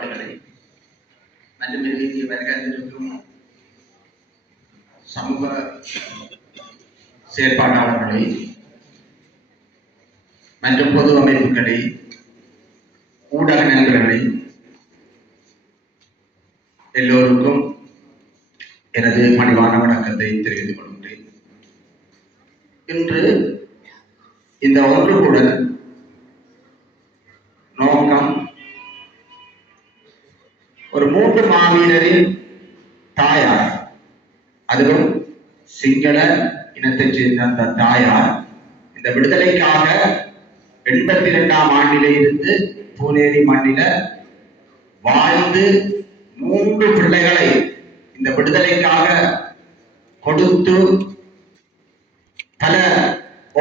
செயற்பாடுகளை மற்றும் இந்திய வருகின்றிருக்கும் சமூக செயற்பாட்டாளர்களை மற்றும் பொது அமைப்புகளை ஊடக நண்பர்களை எல்லோருக்கும் எனது பணிவான வணக்கத்தை தெரிவித்துக் கொள்கிறேன். இன்று இந்த ஒன்றுகூடல் நோக்கம் ஒரு 3 மாவீரரின் தாயார், அதுவும் சிங்கள இனத்தைச் சேர்ந்த அந்த தாயார் இந்த விடுதலைக்காக 82ஆம் ஆண்டிலே இருந்து பூனேரி மண்ணில வாழ்ந்து 3 பிள்ளைகளை இந்த விடுதலைக்காக கொடுத்து பல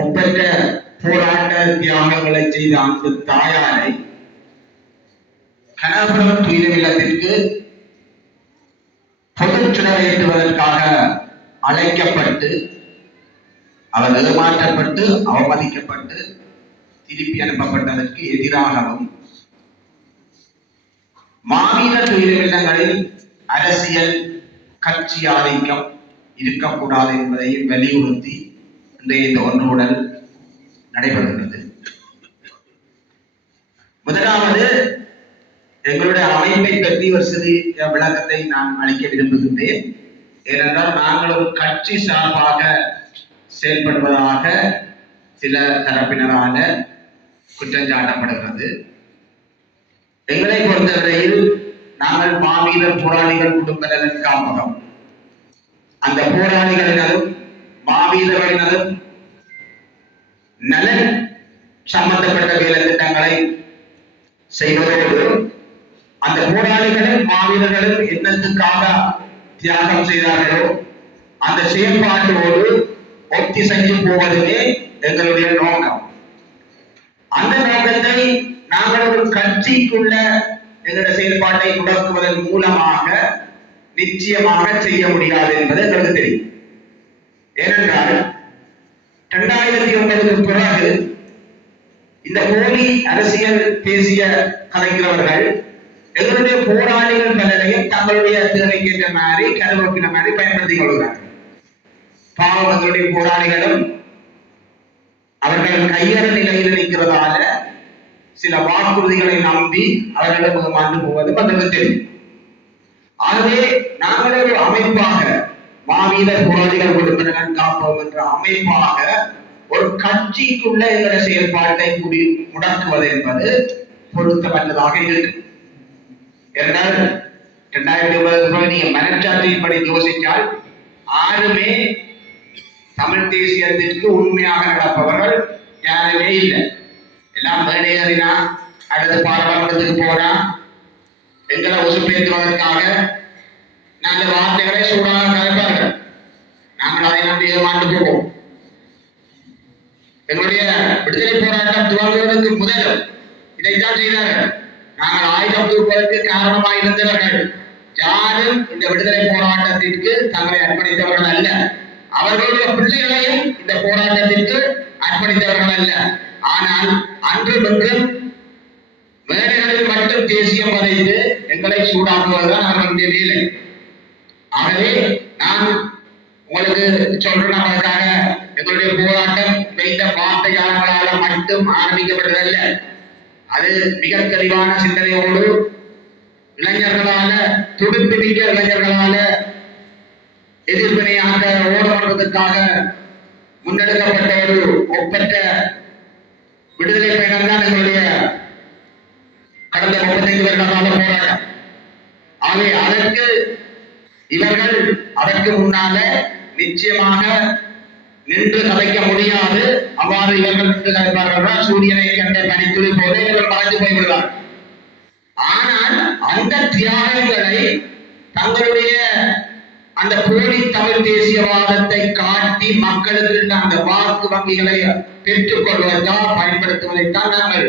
ஒப்பற்ற போராட்ட தியாகங்களை செய்த அந்த தாயாரை கனகபுரம் துயிலும் இல்லத்திற்கு பொது சுடரேற்றுவதற்காக அழைக்கப்பட்டு அவர் ஏமாற்றப்பட்டு அவமதிக்கப்பட்டு திருப்பி அனுப்பப்பட்டதற்கு எதிராகவும் மாவீரர் துயிலும் இல்லங்களில் அரசியல் கட்சி ஆதிக்கம் இருக்கக்கூடாது என்பதையும் வலியுறுத்தி இந்த ஒன்றுகூடல் நடைபெறுகிறது. முதலாவது எங்களுடைய அமைப்பை பற்றி ஒரு சிறிய விளக்கத்தை நான் அளிக்க விரும்புகின்றேன். ஏனென்றால் நாங்கள் ஒரு கட்சி சார்பாக செயல்படுவதாக சில தரப்பினரால குற்றம் சாட்டப்படுகிறது. எங்களை பொறுத்தவரையில் நாங்கள் மாவீரர் போராளிகள் குடும்ப நலன் காப்பகம், அந்த போராளிகளினதும் மாவீரர்களினதும் நலன் சம்பந்தப்பட்ட வேலை திட்டங்களை செய்வதோடு அந்த போராளிகளும் மாவீரர்களும் என்னத்துக்காக தியாகம் செய்தார்களோ அந்த செயல்பாட்டோடு ஒத்திசைந்து போவதுமே எங்களுடைய நோக்கம். அந்த நோக்கத்தை நாங்கள் ஒரு கட்சிக்குள்ள எங்களுடைய செயல்பாட்டை முடக்குவதன் மூலமாக நிச்சயமாக செய்ய முடியாது என்பது எங்களுக்கு தெரியும். ஏனென்றால் 2009க்கு பிறகு இந்த போலி அரசியல் தேசிய கலைஞரவர்கள் எங்களுடைய போராளிகள் பலரையும் தங்களுடைய தேவைக்கேற்ற மாதிரி கருவப்பின மாதிரி பயன்படுத்திக் கொள்கிறார்கள். பாவம் எங்களுடைய போராளிகளும் அவர்கள் கையற நிலையில் நிற்கிறதால சில வாக்குறுதிகளை நம்பி அவர்களிடம் மாண்டு போவது மக்களுக்கு தெரியும். ஆகவே நாங்கள் ஒரு அமைப்பாக மாவீரர் போராளிகள் குடும்ப நலன் காப்போம் என்ற அமைப்பாக ஒரு கட்சிக்குள்ள எங்களுடைய செயல்பாட்டை முடக்குவது என்பது பொருத்தமற்றதாக இருக்கு. என்றால் 2020 நீங்க மனச்சாட்சியின்படி யோசித்தால் யாருமே தமிழ் தேசியத்திற்கு உண்மையாக நடப்பவர்கள் யாருமே இல்லை. எல்லாம் மேடையறினா அல்லது பாராளுமன்றத்துக்கு போனா எங்களை உசுப்பேற்றுவதற்காக நல்ல வார்த்தைகளை சூடாக கலைப்பார்கள். நாங்கள் அதை நம்பி ஏமாண்டு போவோம். எங்களுடைய விடுதலை போராட்டம் துவங்குவதற்கு முதல் இதைத்தான் செய்தார்கள். நாங்கள் ஆயுதம் தூக்குவதற்கு காரணமாக இருந்தவர்கள் யாரும் இந்த விடுதலை போராட்டத்திற்கு தங்களை அர்ப்பணித்தவர்கள் அல்ல. அவர்களுடைய பிள்ளைகளையும் இந்த போராட்டத்திற்கு அர்ப்பணித்தவர்கள் அல்ல. ஆனால் அன்று இன்றும் வேலைகளில் மட்டும் தேசியம் வரைந்து எங்களை சூடாக்குவதுதான் அவர்களுடைய வேலை. ஆகவே நான் உங்களுக்கு சொல்றதுக்காக எங்களுடைய போராட்டம் வைத்த வார்த்தையாளர்களால மட்டும் ஆரம்பிக்கப்பட்டதல்ல. அது மிக தெளிவான சிந்தனையோடு இளைஞர்களால, துடுப்பிடிக்க இளைஞர்களால எதிர்வினையாக ஓடப்படுவதற்காக முன்னெடுக்கப்பட்ட ஒரு ஒப்பற்ற விடுதலை பயணம் தான் எங்களுடைய கடந்த 35 வருட கால போராட்டம். ஆகவே அதற்கு இவர்கள் அதற்கு முன்னால நிச்சயமாக நின்று கலைக்க முடியாது. அவ்வாறு இவர்கள் நின்று கலைப்பார்கள். சூரியனை கண்ட பனித்துளி போல இவர்கள் மறைந்து போய்விடுவார். ஆனால் அந்த தியாகங்களை தங்களுடைய அந்த போலி தமிழ் தேசியவாதத்தை காட்டி மக்களுக்கு அந்த வாக்கு வங்கிகளை பெற்றுக் கொள்வதற்காக பயன்படுத்துவதைத்தான் நாங்கள்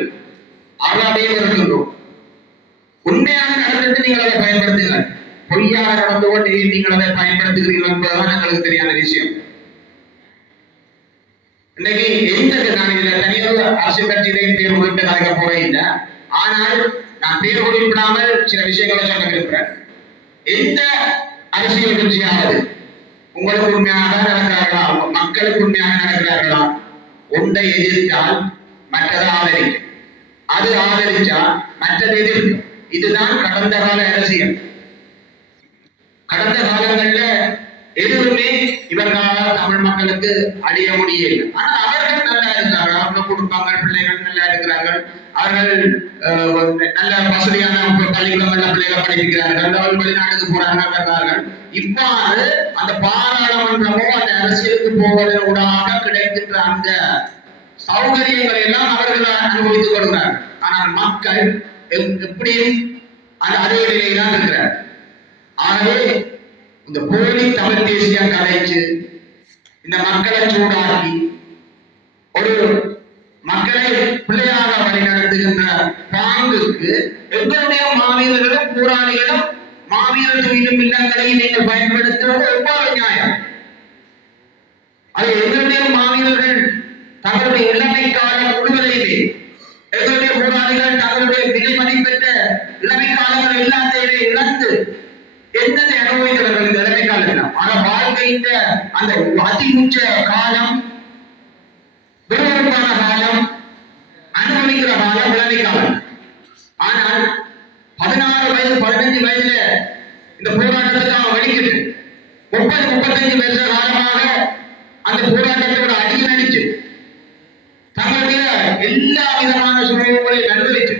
அறவே வருகின்றோம். உண்மையாக நடந்துட்டு நீங்கள் அதை பயன்படுத்துங்கள், பொய்யாக நடந்து கொண்டு நீங்கள் அதை பயன்படுத்துகிறீர்கள் என்பதுதான் எங்களுக்கு தெரியாத விஷயம். இன்னைக்கு எந்த நான் இதுல தனியாக அரசியல் கட்சியிலே பேர் குறித்து கலைக்க போறேன். ஆனால் நான் பேர் குறிப்பிடாமல் சில விஷயங்களை சொல்ல விரும்புகிறேன். எந்த அரசியல் கட்சியாவது உங்களுக்கு உண்மையாக நடக்கிறார்களா, மக்களுக்கு உண்மையாக நடக்கிறார்களா? ஒன்றை எதிர்த்தால் மற்றதை ஆதரிக்கும், அது ஆதரிச்சா மற்றது எதிர்க்கும். இதுதான் கடந்த கால அரசியல். கடந்த காலங்கள்ல எதுவுமே இவர்களால் தமிழ் மக்களுக்கு அடைய முடியல. ஆனால் அவர்கள் நல்லா இருக்கிறார்கள், அவங்க குடும்பங்கள் பிள்ளைகள் நல்லா இருக்கிறார்கள், அவர்கள் நல்ல வசதியான பள்ளிக்கூடங்கள்ல பிள்ளைகளை படிக்கிறார்கள், அவர்கள் வெளிநாட்டுக்கு போறார்கள். இவ்வாறு அந்த பாராளுமன்றமோ அந்த அரசியலுக்கு போவதன் ஊடாக கிடைக்கின்ற அந்த சௌகரியங்களை எல்லாம் அவர்கள் அனுபவித்துக் கொள்கிறார்கள். ஆனால் மக்கள் எப்படியும் அந்த அதே நிலையில்தான் இருக்கிறார். ஆகவே இந்த போலி தமிழ் தேசியம் கலைச்சு இந்த மக்களை சூடாக்கி ஒரு மக்களை பிள்ளையாக வழிநடத்துகின்ற பாங்குக்கு எங்களுடைய மாவீரர்களும் போராளிகளும் மாவீரர் துயிலும் இல்லங்களை நீங்கள் பயன்படுத்துவது எவ்வாறு நியாயம்? அது எங்களுடைய மாவீரர்கள் தங்களுடைய இளமை காலம் முழுவதையுமே, எங்களுடைய போராளிகள் தங்களுடைய மிக மதிப்பெற்ற இளமை காலங்கள் எல்லாத்தையுமே இழந்து என்னத்தை அனுபவித்தவர்கள் இந்த இளமை காலம். ஆனா வாழ்க்கையின் அந்த அதிமுச்ச காலம், விறுவிறுப்பான காலம், அனுபவிக்கிற காலம் இளமை காலம். ஆனால் 16 வயது 15 வயதுல இந்த போராட்டத்துக்காக வடிக்கிட்டு 30-35 வருஷ காலமாக அந்த போராட்டத்தோட அடியில் அடிச்சு தங்களுடைய எல்லா விதமான சூழ்நிலைகளையும் அனுபவிச்சு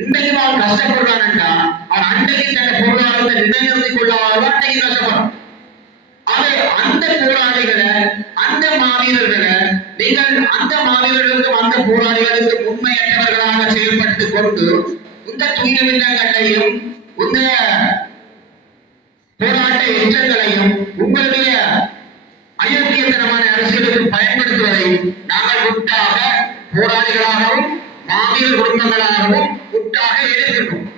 இன்றைக்கு அவன் கஷ்டப்படுறான்டா, அவன் அன்றைக்கு தன்னை பொருளாதாரத்தை நிலைநிறுத்திக் கொள்ளாமல் அன்றைக்கு கஷ்டப்படுறான். அதை அந்த போராளிகளை அந்த மாவீரர்களை நீங்கள் அந்த மாவீரர்களுக்கும் அந்த போராளிகளுக்கும் உண்மையற்றவர்களாக செயல்பட்டுக் கொண்டு இந்த துயிலமில்லங்களையும் இந்த போராட்ட எச்சங்களையும் உங்களுடைய அயோக்கியத்தனமான அரசியலுக்கு பயன்படுத்துவதை நாங்கள் முட்டாக போராளிகளாகவும் மாவீரர் குடும்பங்களாகவும் முட்டாக எதிர்க்கின்றோம்.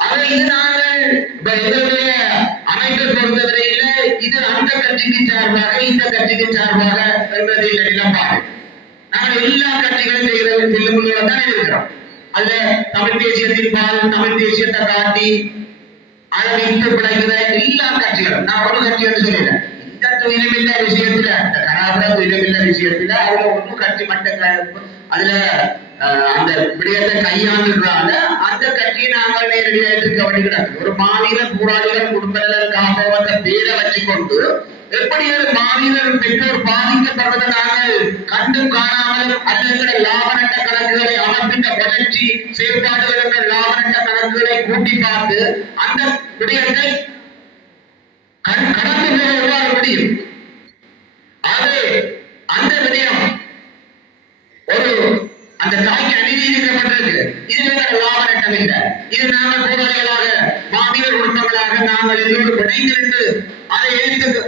அதை இது நாங்கள் எங்களுடைய அமைப்பை பொறுத்தவரையில இது அந்த கட்சிக்கு சார்பாக இந்த கட்சிக்கு சார்பாக என்பதில் நிலப்பாடு. நாங்கள் எல்லா கட்சிகளும் செல்லுமுள்ள தான் இருக்கிறோம். அதுல தமிழ் தேசியத்தின் பால் தமிழ் தேசியத்தை காட்டி அதை விட்டு பிழைக்கிற எல்லா கட்சிகளும், நான் ஒரு கட்சி என்று சொல்லிடுறேன். இந்த துயிலமில்ல விஷயத்துல, இந்த கராபுர துயிலமில்ல விஷயத்துல அதுல ஒன்றும் கட்சி மட்டங்கள் அதுல அந்த விடயத்தை கையாளுறாங்க. அந்த கட்சியை நாங்கள் நேரடியாக எதிர்க்க வேண்டியிருக்கிறாங்க. ஒரு மாவீரர் போராளிகள் குடும்பங்களுக்காக வந்த பேரை வச்சுக்கொண்டு எப்படி ஒரு மாவீரர் பெற்றோர் பாதிக்கப்படுவதை நாங்கள் கண்டும் காணாமலும் அல்லது லாப நட்ட கணக்குகளை அமைப்பின் வளர்ச்சி செயற்பாடுகள் லாப நட்ட கணக்குகளை கூட்டி பார்த்து அந்த விடயத்தை கடந்து போக எவ்வாறு முடியும்? அது அந்த விடயம் ஒரு அந்த தாய்க்கு அநீதிக்கப்பட்டிருக்கு. இது லாப நட்டம் இல்லை. இது நாங்கள் போராளிகளாக மாவீரர் குடும்பங்களாக நாங்கள் எல்லோரும் இணைந்திருந்து அதை எதிர்த்து